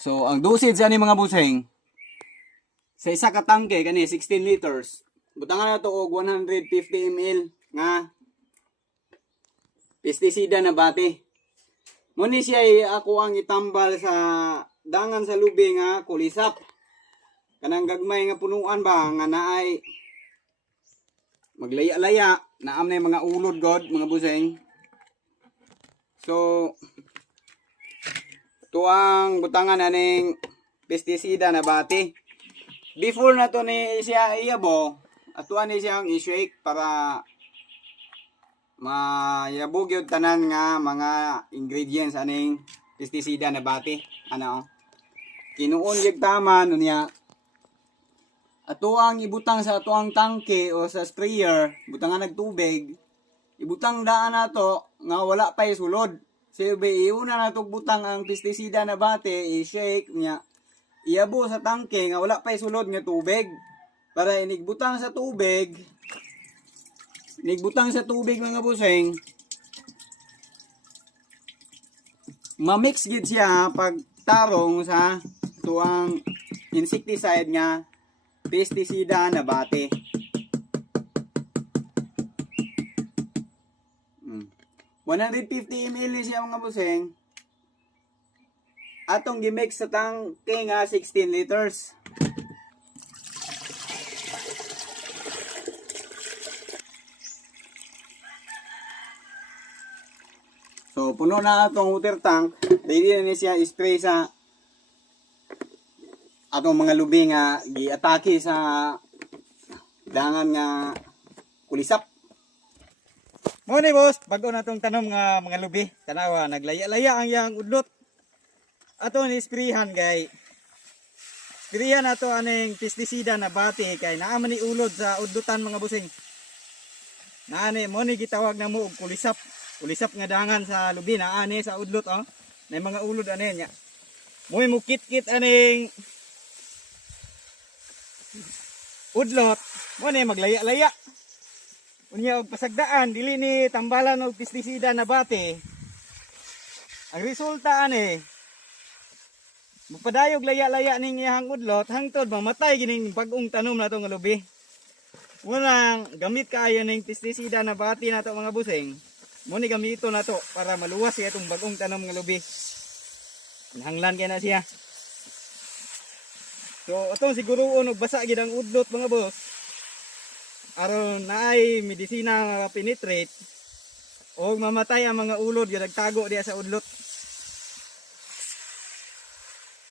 So ang dosage ani mga busing sa isa ka tangke kani 16 liters. Butangan na to og 150 ml nga pestisida na bati. Muni siya ako ang itambal sa dangan sa lubi nga kulisap. Kanang gagmay nga punuan ba nga naay maglaya-laya, naam na mga ulod god mga busing. So tuang butangan aning pestisida na bati. Before na to ni siya iyabo, atuan ni siyang i-shake para mayabog yung tanan nga mga ingredients aning pestisida na bati. Ano? Kinuon yung tama no niya. Atuang ibutang sa atuang tangke o sa sprayer, butangan nagtubig. Ibutang daan na to nga wala pa sulod. Sabi, iuna na itong butang ang pestisida na bate, i-shake niya. Iabo sa tangke nga wala pa sulod nga tubig. Para inigbutang sa tubig, mga busing, mamix gid siya pag tarong sa tuang insecticide nga pestisida na bate. 150 ml siya mga busing. Atong gimix sa tangke nga 16 liters. So puno na atong water tank. Ready na siya spray sa atong mga lubi nga giatake sa dangan nga kulisap. Mo ni boss, bago na tong tanom nga mga lubi, tanawa naglaya-laya ang yang udlot. Ato ni sprayhan kay sprayhan ato aning pestisida na bati kay naa man ni ulod sa udlutan mga busing. Naani mo ni gitawag na mo og kulisap. Kulisap nga dangan sa lubi naa ni sa udlot oh. Nay mga ulod ani nya. Mo mukit-kit aning udlot, mo ni maglaya-laya. Unya og pasagdaan dili ni tambalan og pestisida na bati. Ang resulta ani mapadayog laya-laya ning iyang udlot hangtod mamatay gining pag-ung tanom nato nga lubi. Walang gamit kaayo ning pestisida na bati nato mga busing. Mo ni gamito nato para maluwas siya itong bagong tanom nga lubi. Nahanglan kay na siya. So atong siguroon og basa gid ang udlot mga boss. Aron naay medisina nga penetrate o mamatay ang mga ulod nga nagtago diya sa udlot.